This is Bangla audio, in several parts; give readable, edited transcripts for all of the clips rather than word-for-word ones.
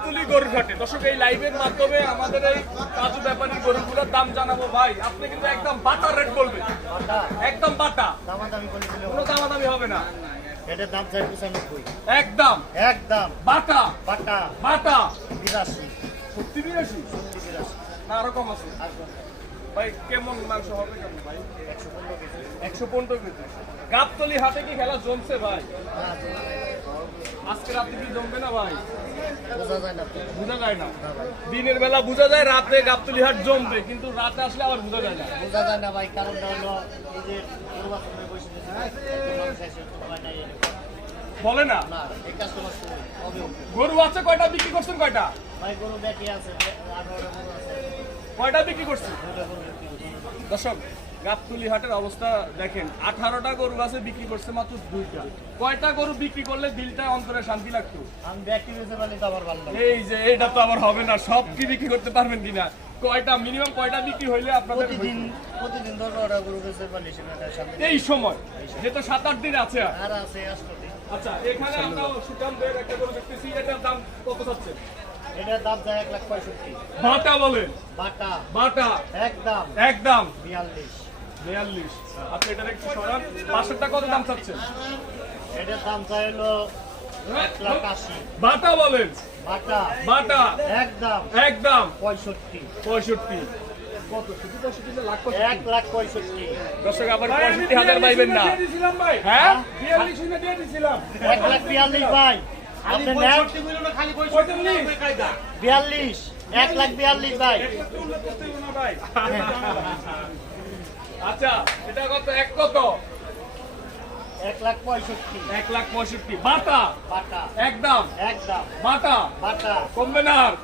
গাবতলী গরুর হাটে দর্শক এই লাইভের মাধ্যমে আমাদের এই কাজু ব্যাপারীর গরুগুলোর দাম জানাবো ভাই। আপনি কিন্তু একদম বাটা রেট বলবেন, একদম বাটা, কোনো দামাদামি হবে না। এটার দাম চাই 95, একদম একদম বাটা বাটা বাটা 82, 82 না আরো কম আছে ভাই। কেমন মাংস হবে কেমন ভাই? 115 কেজি। গাবতলী হাটে কি খেলা জমছে ভাই? আজকে রাতে কি জমবে না ভাই? বোঝা যায় না, বোঝা যায় না। দিনের বেলা বোঝা যায়, রাতে গাবতলী হাট জমবে, কিন্তু রাতে আসলে আবার বোঝা যায় না। বোঝা যায় না ভাই। কারণটা হলো এই যে গরু বাছুরে বসে বলে না না, এই কাস্টমার হবে। গরু আছে কয়টা, বিক্রি করছেন কয়টা ভাই গরু দেখি আছে 18টা গরু আছে, কয়টা বিক্রি করছেন? 2টা গরু বিক্রি করছি। দর্শক গাবতলী হাটের অবস্থা দেখেন, 18টা গরু আছে, বিক্রি করছে মাত্র 2টা। কয়টা গরু বিক্রি করলে দিলটা অন্তরে শান্তি লাগতো? আমি ব্যক্তি বেঁচে পারলে তো আবার ভালো লাগে। এই যে এটা তো আবার হবে না, সব কি বিক্রি করতে পারবেন কিনা? কয়টা মিনিমাম কয়টা বিক্রি হইলে আপনাদের প্রতিদিন 10-12টা গরু বেঁচে পারলে সেটা সামনে এই সময় যেহেতু 7-8 দিন আছে? আর আছে আসলে। আচ্ছা, এখানে আমরা সুকামদের একটা গরু দেখতেছি, এটার দাম কত চাচ্ছেন? এটার দাম যায় 1,65,000। বাটা বলেন, বাটা বাটা একদম একদম 42। 42। আপনি এটার একটু সরান। পাশেরটা কত দাম চাচ্ছেন? এটার দাম চাই হলো 1,80,000। বাটা বলেন, বাটা বাটা একদম একদম 65। 65। কত শুধু 65 লাখ কত? 1,65,000। দর্শক আবার 65,000 পাইবেন না। হ্যাঁ 1,42,000 ভাই। আপনি নেন 42, 1,42,000 ভাই। আচ্ছা, এটা কত? এক কত? 1,65,000। 1,65,000। বাটা বাটা একদম একদম বাটা বাটা কমবে না আর?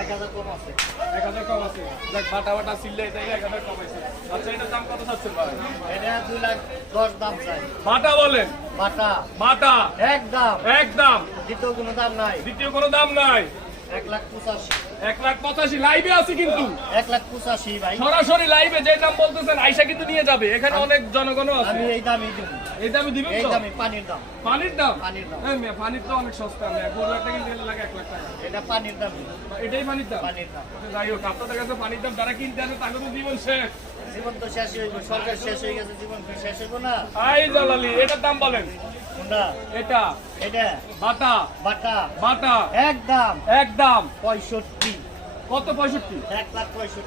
1,000 কম আছে। 1000 কম আছে। দেখ বাটা বাটা সিললে তাই 1000 কম আছে। আচ্ছা, এটার দাম কত চাচ্ছেন ভাই? এটা 2,10,000 দাম চাই। বাটা বলেন, বাটা বাটা একদম একদম দ্বিতীয় কোনো দাম নাই। দ্বিতীয় কোনো দাম নাই। 1,85,000। 1,85,000 লাইভে আছে কিন্তু, 1,85,000 ভাই। সরাসরি লাইভে যে দাম বলতেছেন আইসা কিন্তু নিয়ে যাবে। এখানে অনেক জনগণও আছে। আমি এই দামই দিব। এই দামে দিবেন এই তো? দামে পানির দাম। পানির দাম? পানির দাম। হ্যাঁ মেয়ে, পানির তো অনেক সস্তা। মেয়ে 1 লাখ টাকা কিনতে লাগে 1 লাখ টাকা। এটা পানির দাম। এটাই পানির দাম? পানির দাম। যাই হোক, আপনাদের কাছে পানির দাম যারা কিনতে আসে তাকে তো জীবন শেষ। জীবন তো শেষ হইব, সরকার শেষ হয়ে গেছে, জীবন কি শেষ হইব না? আই জালালি, এটার দাম বলেন। কোনটা? এটা এটা বাটা বাটা বাটা একদম একদম 65। কত? 65। 1,65,000।